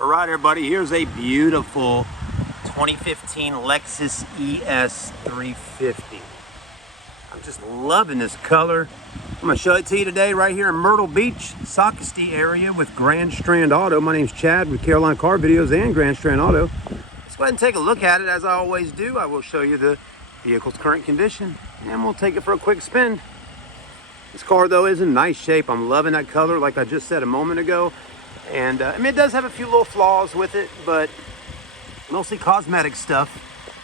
All right, everybody, here's a beautiful 2015 Lexus ES 350. I'm just loving this color. I'm gonna show it to you today right here in Myrtle Beach, Sockasty area with Grand Strand Auto. My name's Chad with Carolina Car Videos and Grand Strand Auto. Let's go ahead and take a look at it. As I always do, I will show you the vehicle's current condition and we'll take it for a quick spin. This car though is in nice shape. I'm loving that color like I just said a moment ago. And I mean, it does have a few little flaws with it, but mostly cosmetic stuff.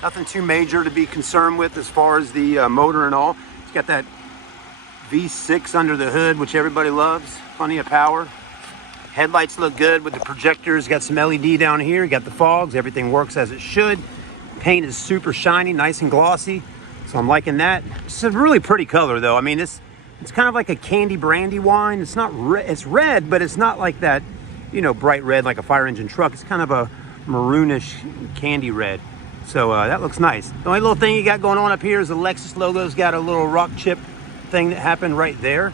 Nothing too major to be concerned with as far as the motor and all. It's got that V6 under the hood, which everybody loves. Plenty of power. Headlights look good with the projectors. Got some LED down here. Got the fogs. Everything works as it should. Paint is super shiny, nice and glossy. So I'm liking that. It's a really pretty color though. I mean, it's kind of like a candy brandy wine. It's not it's red, but it's not like that, you know, bright red like a fire engine truck. It's kind of a maroonish candy red. So that looks nice. The only little thing you got going on up here is the Lexus logo's got a little rock chip thing that happened right there,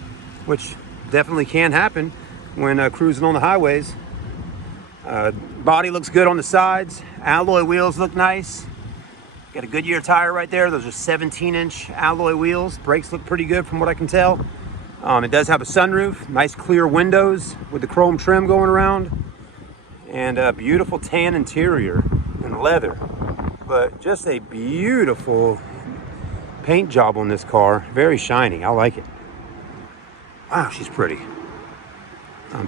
which definitely can happen when cruising on the highways. Body looks good on the sides. Alloy wheels look nice. Got a Goodyear tire right there. Those are 17-inch alloy wheels. Brakes look pretty good from what I can tell. It does have a sunroof, nice clear windows with the chrome trim going around, and a beautiful tan interior and leather. But just a beautiful paint job on this car. Very shiny. I like it. Wow, she's pretty.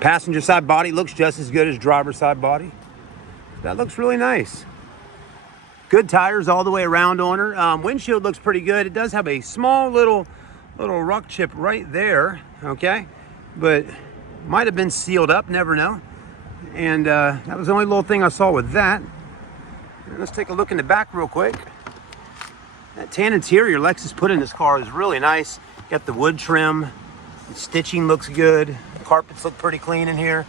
Passenger side body looks just as good as driver side body. That looks really nice. Good tires all the way around on her. Windshield looks pretty good. It does have a small little rock chip right there, okay, but might have been sealed up, never know. And that was the only little thing I saw with that. And let's take a look in the back real quick. That tan interior Lexus put in this car is really nice. Got the wood trim, the stitching looks good, the carpets look pretty clean in here,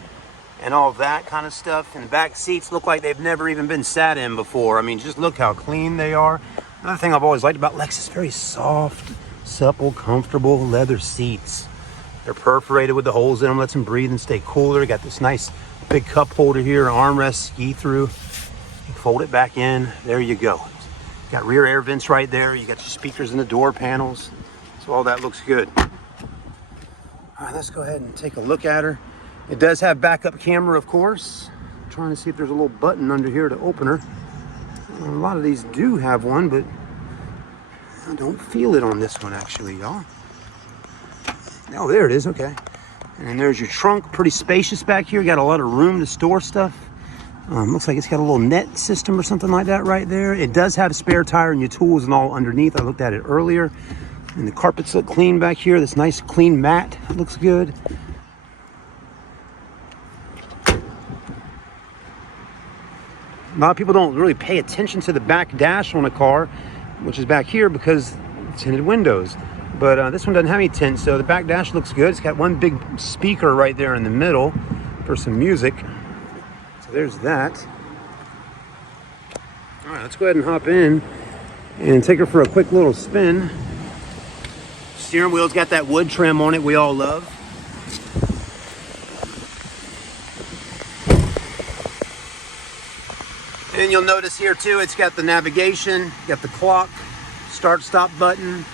and all of that kind of stuff. And the back seats look like they've never even been sat in before. I mean, just look how clean they are. Another thing I've always liked about Lexus, very soft, supple, comfortable leather seats. They're perforated with the holes in them, lets them breathe and stay cooler. Got this nice big cup holder here, armrest, ski through. You fold it back in, there you go. Got rear air vents right there. You got your speakers in the door panels. So all that looks good. All right, let's go ahead and take a look at her. It does have backup camera, of course. I'm trying to see if there's a little button under here to open her. A lot of these do have one, but I don't feel it on this one actually, y'all. Oh, there it is, okay. And then there's your trunk, pretty spacious back here. Got a lot of room to store stuff. Looks like it's got a little net system or something like that right there. It does have a spare tire and your tools and all underneath. I looked at it earlier. And the carpets look clean back here. This nice clean mat looks good. A lot of people don't really pay attention to the back dash on a car, which is back here because it's tinted windows. But this one doesn't have any tint, so the back dash looks good. It's got one big speaker right there in the middle for some music. So there's that. All right, let's go ahead and hop in and take her for a quick little spin. Steering wheel's got that wood trim on it we all love. And you'll notice here too, it's got the navigation, got the clock, start stop button.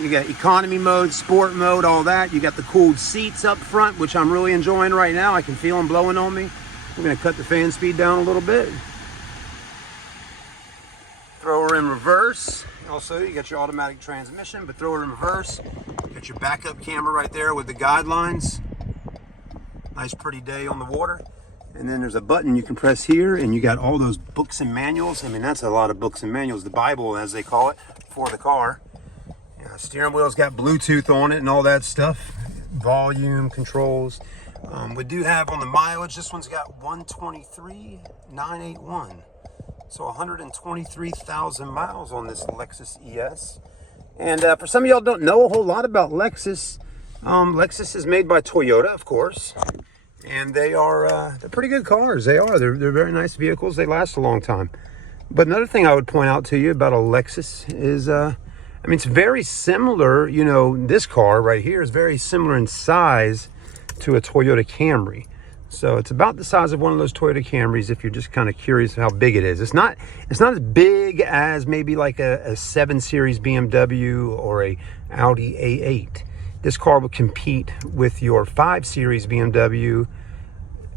You got economy mode, sport mode, all that. You got the cooled seats up front, which I'm really enjoying right now. I can feel them blowing on me. We're gonna cut the fan speed down a little bit. Throw her in reverse. Also, you got your automatic transmission, but throw her in reverse. You got your backup camera right there with the guidelines. Nice pretty day on the water. And then there's a button you can press here, and you got all those books and manuals. I mean, that's a lot of books and manuals, the Bible as they call it, for the car. Steering wheel's got Bluetooth on it and all that stuff. Volume controls. We do have on the mileage, this one's got 123,981. So 123,000 miles on this Lexus ES. And for some of y'all don't know a whole lot about Lexus, Lexus is made by Toyota, of course. And they are, they're pretty good cars. They are. They're very nice vehicles. They last a long time. But another thing I would point out to you about a Lexus is, I mean, it's very similar, you know, this car right here is very similar in size to a Toyota Camry. So it's about the size of one of those Toyota Camrys if you're just kind of curious how big it is. It's not as big as maybe like a 7 Series BMW or a Audi A8. This car will compete with your 5 Series BMW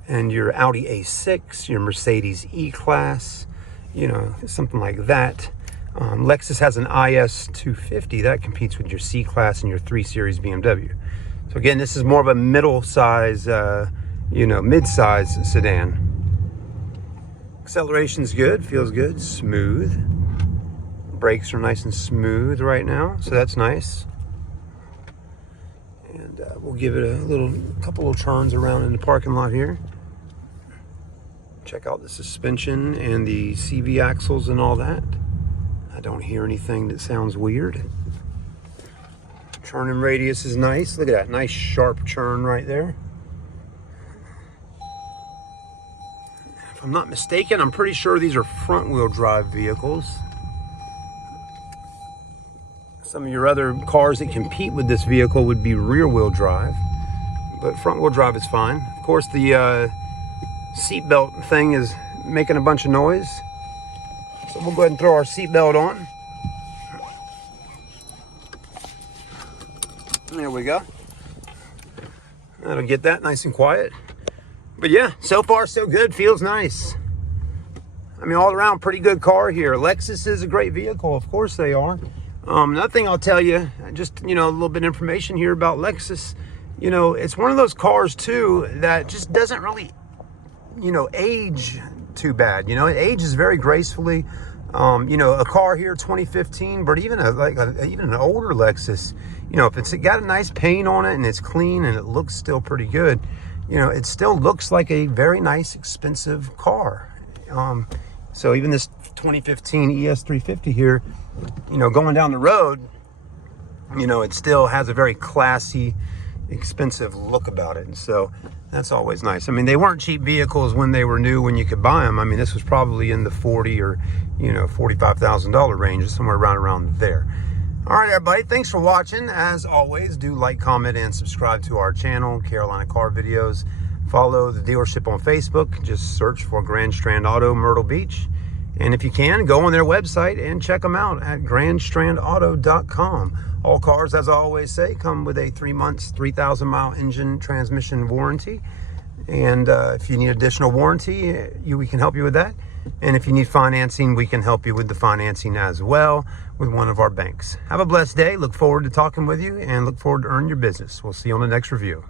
and your Audi A6, your Mercedes E-Class, you know, something like that. Lexus has an IS 250 that competes with your C-Class and your 3 Series BMW. So again, this is more of a middle size, you know, mid-size sedan. Acceleration's good, feels good, smooth. Brakes are nice and smooth right now, so that's nice. And we'll give it a couple of turns around in the parking lot here. Check out the suspension and the CV axles and all that. I don't hear anything that sounds weird. Turning radius is nice. Look at that, nice sharp turn right there. If I'm not mistaken, I'm pretty sure these are front-wheel drive vehicles. Some of your other cars that compete with this vehicle would be rear-wheel drive, but front-wheel drive is fine. Of course, the seatbelt thing is making a bunch of noise, so we'll go ahead and throw our seatbelt on. There we go. That'll get that nice and quiet. But yeah, so far so good. Feels nice. I mean, all around pretty good car here. Lexus is a great vehicle. Of course they are. Another thing I'll tell you, just, you know, a little bit of information here about Lexus. You know, it's one of those cars too that just doesn't really, you know, age too bad. You know, it ages very gracefully. You know, a car here, 2015, but even even an older Lexus, you know, if it's got a nice paint on it and it's clean and it looks still pretty good, you know, it still looks like a very nice, expensive car. So even this 2015 ES350 here, you know, going down the road, you know, it still has a very classy, expensive look about it. And so that's always nice. I mean, they weren't cheap vehicles when they were new, when you could buy them. I mean, this was probably in the $40,000 or, you know, $45,000 range, somewhere around there. All right, everybody, thanks for watching. As always, do like, comment, and subscribe to our channel, Carolina Car Videos. Follow the dealership on Facebook. Just search for Grand Strand Auto, Myrtle Beach. And if you can, go on their website and check them out at grandstrandauto.com. All cars, as I always say, come with a 3 months, 3,000-mile engine transmission warranty. And if you need additional warranty, we can help you with that. And if you need financing, we can help you with the financing as well with one of our banks. Have a blessed day. Look forward to talking with you and look forward to earning your business. We'll see you on the next review.